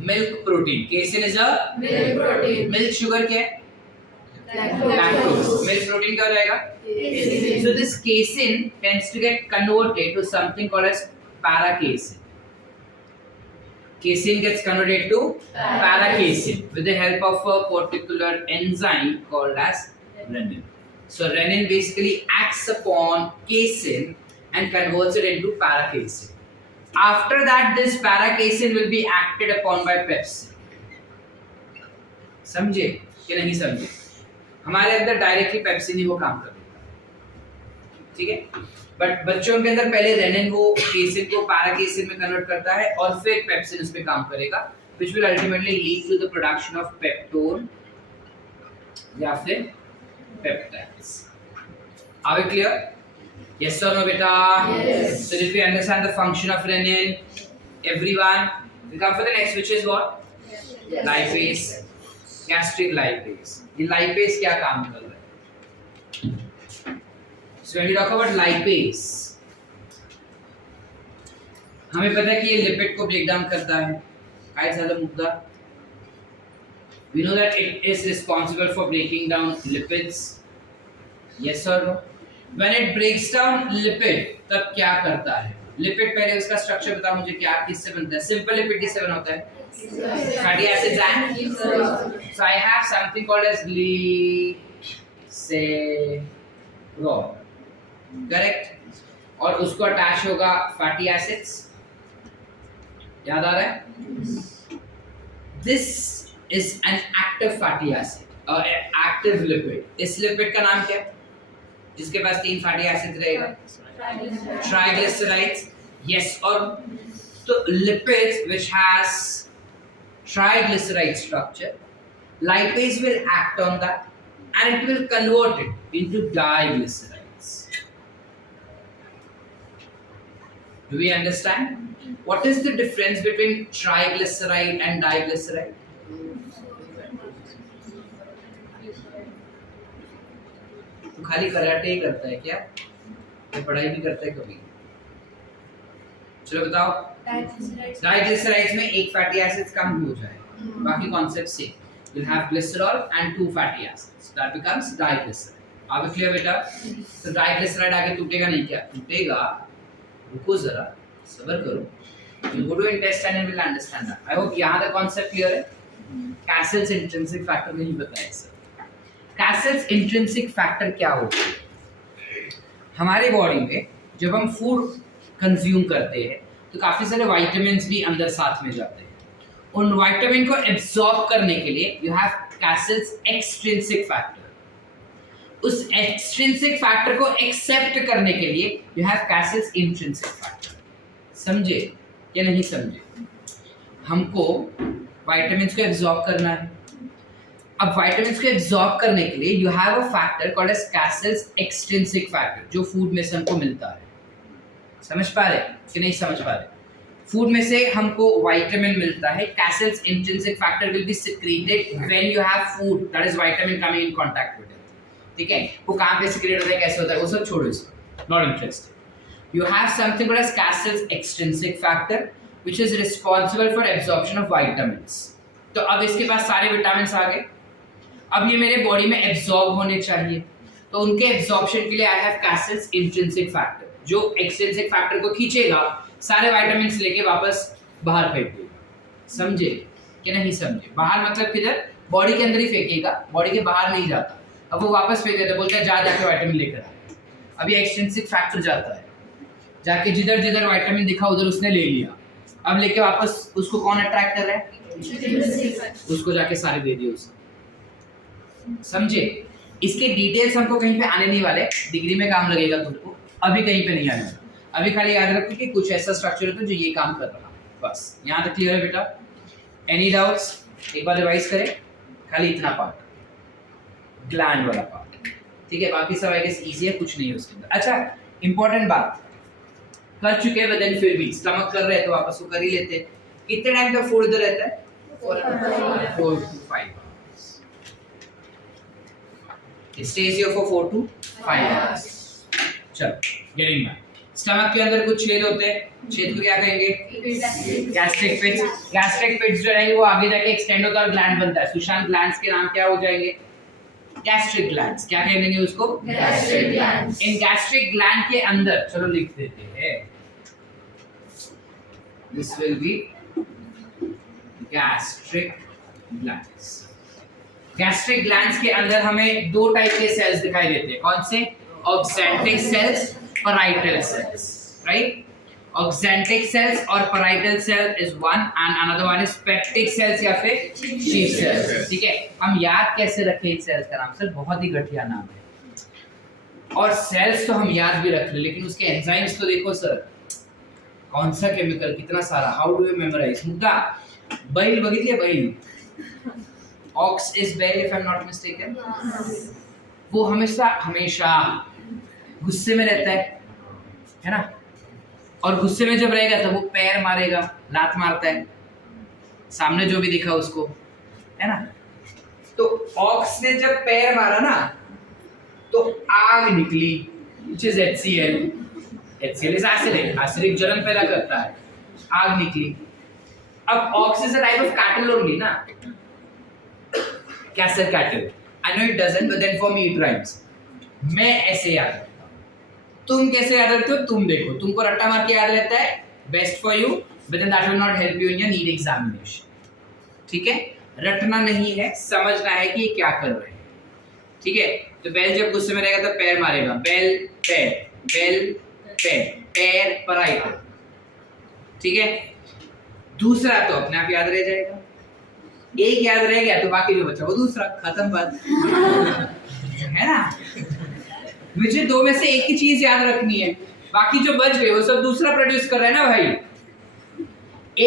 Milk protein. Casein is a Milk protein. Milk sugar क्या है? लैक्टोज. मिल्क प्रोटीन क्या हो जाएगा? Casein. So this casein tends to get converted to something called as paracasein. Casein gets converted to paracasein with the help of a particular enzyme called as renin. So renin basically acts upon casein and converts it into paracasein. After that, this paracasein will be acted upon by pepsin. समझे कि नहीं समझे? हमारे अंदर directly pepsin ही वो काम कर देता है, ठीक है? बट बच्चों के अंदर पहले रेनिन वो केसिन को पैराकेसिन में कन्वर्ट करता है और फिर पेप्सिन उस पे काम करेगा, which will ultimately lead to the production of peptone या फिर peptides. Are we clear? Yes or no, beta? Yes. So did we understand the function of renin? Everyone? We come for the next, which is what? Yes. Lipase. Gastric lipase. ये lipase क्या काम कर रहा है? So when we talk about lipase, हमें पता है कि ये लिपिड को ब्रेक डाउन करता है. काय झालं मुद्दा? We know that it is responsible for breaking down lipids. Yes or no? When it breaks down lipid, तब क्या करता है? लिपिड पहले उसका स्ट्रक्चर बता मुझे, क्या किससे बनता है? सिंपल लिपिड किससे बना होता है? Fatty acids and so I have something called as glycerol, correct? और उसको अटैच होगा फैटी एसिड्स. याद आ रहा है? This is an active fatty acid, active lipid. इस लिपिड का नाम क्या है? जिसके पास 3 फैटी एसिड रहेगा? Triglycerides. Yes, or so lipids which has triglyceride structure, lipase will act on that and it will convert it into diglycerides. Do we understand? What is the difference between triglyceride and diglyceride? तो खाली karate ही करता है क्या? ये पढ़ाई भी करता है कभी? चलो बताओ. Triglycerides में एक फैटी एसिड्स कम हो जाए, बाकी कॉन्सेप्ट से. You'll have glycerol and 2 fatty acids. That becomes diglyceride. Are we clear बेटा? तो diglyceride आगे टूटेगा नहीं क्या? टूटेगा. रुको जरा, सब्र करो. You go to intestine and will understand that. I hope यहाँ तक कॉन्सेप्ट क्लियर है. Cassell's intrinsic factor नहीं बताया सर. Cassell's intrinsic factor क्या होता है? हमारे बॉडी में जब हम फूड कंज्यूम करते हैं तो काफी सारे विटामिन्स भी अंदर साथ में जाते हैं. उन विटामिन को एब्सॉर्ब करने के लिए you have Cassell's extrinsic factor. उस एक्सट्रिंसिक फैक्टर को एक्सेप्ट करने के लिए you have Cassell's intrinsic factor. समझे या नहीं समझे? हमको विटामिन्स को एब्सॉर्ब करना है. अब विटामिन्स को एब्सॉर्ब करने के लिए you have a factor called as Cassell's extrinsic factor, जो फूड में से हमको मिलता है. समझ पा रहे कि नहीं समझ पा रहे? फूड में से हमको विटामिन मिलता है. Cassell's intrinsic factor will be secreted when you have food, that is vitamin coming in contact with it. ठीक है? वो कहाँ पे secrete होता है, कैसे होता है, वो सब छोड़ो इसको. Not interested. You have something called as Cassell's extrinsic factor, which is responsible for absorption of vitamins. तो अब इसके पास सारे विटामिन्स आ गए. अब ये मेरे बॉडी में एब्सॉर्ब होने चाहिए, तो उनके एब्सॉर्प्शन के लिए I have Cassell's intrinsic factor, जो एक्सट्रिंसिक फैक्टर को खींचेगा, सारे विटामिन्स लेके वापस बाहर फेंक देगा. समझे कि नहीं समझे? बाहर मतलब किधर? बॉडी के अंदर ही फेंकेगा, बॉडी के बाहर नहीं जाता. अब वो वापस फेंक देता, बोलता है जा जाके विटामिन लेकर आ. अब ये एक्सट्रिंसिक फैक्टर जाता है, जाके जिधर जिधर विटामिन दिखा उधर उसने ले लिया. अब लेके वापस उसको कौन अट्रैक्ट कर रहा है? उसको जाके सारे दे दिए उसने. समझे? इसके डिटेल्स हमको कहीं पे आने नहीं वाले, डिग्री में काम लगेगा तुमको, अभी कहीं पे नहीं आने वाला. अभी खाली याद रखो कि कुछ ऐसा स्ट्रक्चर होता है जो ये काम कर रहा है. बस यहाँ तक क्लियर है बेटा? Any doubts? एक बार रिवाइज करें. खाली इतना पार्ट, ग्लैंड वाला पार्ट, ठीक है? बाकी सब आई गेस इजी है, कुछ नहीं है उसके अंदर. अच्छा, इंपॉर्टेंट बात कर चुके हैं, बदन फिर भी स्टमक कर रहे हैं तो वापस वो कर ही लेते हैं. कितने टाइम का फूड इधर रहता है? 4 to 5 hours. It stays here for 4 to 5 hours. चलो, गेटिंग बैक. स्टमक के अंदर कुछ छेद होते हैं, छेद को क्या कहेंगे? गैस्ट्रिक पिट्स. गैस्ट्रिक पिट्स जो रहेंगे वो आगे जाके एक्सटेंड होता है और ग्लैंड बनता है. सुशांत, ग्लैंड्स के नाम क्या हो जाएंगे? Gastric glands. क्या कहेंगे उसको? Gastric glands. In gastric gland के अंदर, चलो लिख देते हैं, this will B gastric glands. Gastric glands के अंदर हमें दो टाइप के सेल्स दिखाई देते हैं। कौन से? Oxyntic cells, parietal cells, right? Oxyntic cells और parietal cell is one and another one is peptic cells या फिर चीफ सेल्स। ठीक है, हम याद कैसे रखें इन सेल्स का नाम? सर बहुत ही घटिया नाम है, और सेल्स तो हम याद भी रख लें, लेकिन उसके एंजाइम्स तो देखो सर, कौन सा केमिकल, कितना सारा, हाउ डू यू मेमोराइज? मुद्दा बैल बघितली आहे? बैल, ऑक्स इज बैल if I am not mistaken. वो हमेशा हमेशा गुस्से में रहता है ना, और गुस्से में जब रहेगा तो वो पैर मारेगा, लात मारता है सामने जो भी दिखा उसको, है ना। तो ऑक्स ने जब पैर मारा ना तो आग निकली, which is HCl. HCl is acidic, acidic जलन पैदा करता है, आग निकली। अब ox is a type of cattle only ना, castle cattle. I know it doesn't, but then for me it rhymes. मैं ऐसे याद रखता हूं, तुम कैसे याद रखते हो? तुम देखो, तुमको रट्टा मार के याद रहता है, best for you, but then that will not help you in your NEET examination. ठीक है, रटना नहीं है, समझना है कि ये क्या कर रहे हैं। ठीक है, तो बैल जब गुस्से में रहेगा तो पैर मारेगा, बैल पैर, बैल पैर, पैर पैराइटल। ठीक है, दूसरा तो अपने आप याद रह जाएगा, एक याद रह गया तो बाकी जो बचा वो दूसरा, खत्म बात है ना। मुझे दो में से एक ही चीज याद रखनी है, बाकी जो बच गए वो सब दूसरा प्रोड्यूस कर रहा है ना भाई।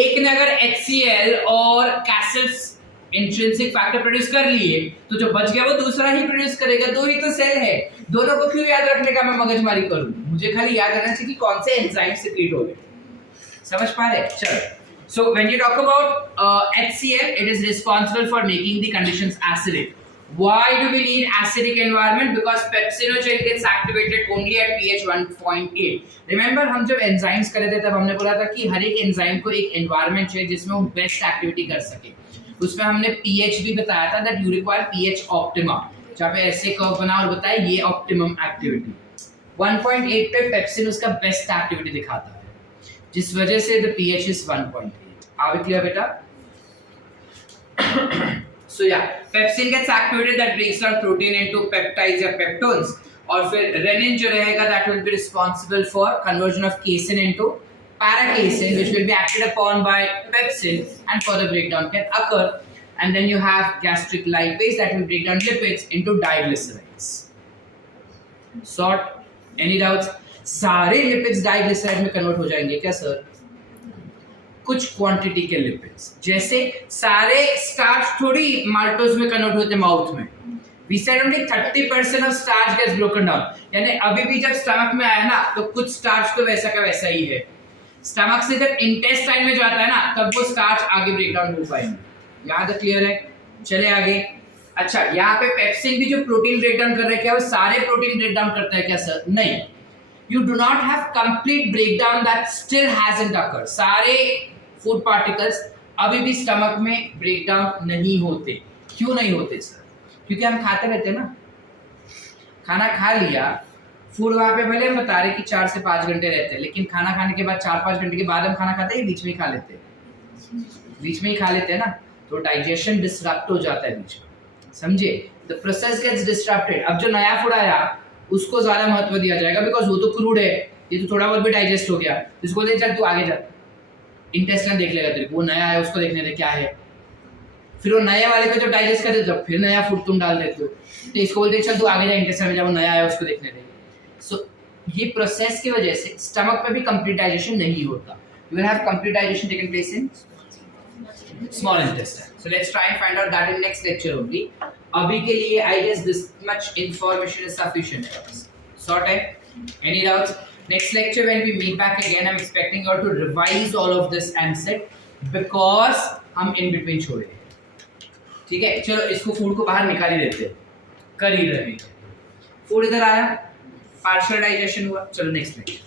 एक ने अगर HCl और कैसेट्स इंट्रिंसिक फैक्टर प्रोड्यूस कर लिए तो जो बच गया वो दूसरा ही प्रोड्यूस करेगा, दो ही तो सेल है, दोनों को क्यों याद रखने का मैं मगजमारी करूं? मुझे खाली याद रखना चाहिए कि कौन से एंजाइम सीक्रेट हो रहे। समझ पा रहे? चलो, so when you talk about HCl, it is responsible for making the conditions acidic. Why do we need acidic environment? Because pepsinogen gets activated only at pH 1.8. Remember हम जब एंजाइम्स कर रहे थे तब हमने बोला था कि हर एक एंजाइम को एक एनवायरनमेंट चाहिए जिसमें वो बेस्ट एक्टिविटी कर सके। उसमें हमने pH भी बताया था, that you require pH optima, जहाँ पे ऐसे कर्व बना और बताया ये ऑप्टिमम एक्टिविटी। 1.8 पे पेप्सिन उसका बेस्ट एक्टिविटी दिखाता है, जिस वजह से the pH is 1.8. Are we clear बेटा? So yeah, pepsin gets activated, that breaks down protein into peptides या peptones, और फिर renin जो रहेगा that will be responsible for conversion of casein into paracasein, which will be acted upon by pepsin and further breakdown can occur. And then you have gastric lipase that will break down lipids into diglycerides. Sort? Any doubts? सारे lipids diglyceride में convert हो जाएंगे क्या sir? कुछ quantity के lipids, जैसे सारे starch थोड़ी माल्टोज में कन्वर्ट होते माउथ में। We said only 30% of starch gets broken down, यानी अभी भी जब स्टमक में आया ना तो कुछ स्टार्च तो वैसा का वैसा ही है। स्टमक से जब इंटेस्टाइन में जाता है ना तब वो स्टार्च आगे ब्रेक डाउन हो पाएंगे। यहाँ तक क्लियर है? चले आगे। अच्छा, यहाँ पे पेप्सिन भी जो प्रोटीन ब्रेक डाउन कर रहे हैं, क्या वो सारे प्रोटीन ब्रेक डाउन करता है क्या सर? नहीं, you do not have complete breakdown that still hasn't occurred. सारे फूड पार्टिकल्स अभी भी स्टमक में ब्रेकडाउन नहीं होते। क्यों नहीं होते सर? क्योंकि हम खाते रहते हैं ना, खाना खा लिया, फूड वहाँ पे भले हम बता रहे कि 4 से 5 घंटे रहते हैं, लेकिन खाना खाने के बाद 4-5 घंटे के बाद हम खाना खाते हैं, बीच में ही खा लेते हैं, बीच में ही खा लेते हैं ना, तो डाइजेशन डिस्टर्ब हो जाता है बीच में, समझे? The process gets disturbed. अब जो नया फूड आया उसको ज्यादा महत्व दिया जाएगा, बिकॉज वो तो क्रूड है, ये तो थोड़ा बहुत भी डाइजेस्ट हो गया, इसको दे चल तू आगे जा, इंटेस्टाइन देख लेगा तेरे को, वो नया है उसको देखने दे क्या है, फिर वो नए वाले को जब डाइजेस्ट कर देते हो फिर नया फूड तुम डाल देते हो, तो इसको बोलते चल तू आगे जा, इंटेस्टाइन में जब वो नया है उसको देखने दे। सो ये प्रोसेस की वजह से स्टमक में भी कंप्लीट डाइजेशन नहीं होता। You will have complete digestion taken place in small intestine. So let's try and find out that in next lecture only. अभी के लिए I guess this much information is sufficient for us. Sort है? Any doubts? Next lecture when we meet back again, I'm expecting you all to revise all of this answer because हम in between छोड़े। ठीक है, चलो इसको food को बाहर निकाल ही देते हैं, कर ही रहे। फूड इधर आया, पार्शियल डाइजेशन हुआ, चलो नेक्स्ट लेक्चर।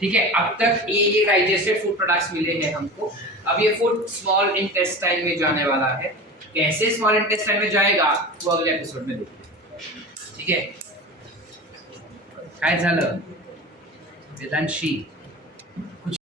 ठीक है, अब तक ये डाइजेस्टेड फूड प्रोडक्ट्स मिले हैं हमको, अब ये फूड स्मॉल इंटेस्टाइन में जाने वाला है। कैसे स्मॉल इंटेस्टाइन में जाएगा वो अगले एपिसोड में देखते हैं। ठीक है, काय झालं वेदांशी?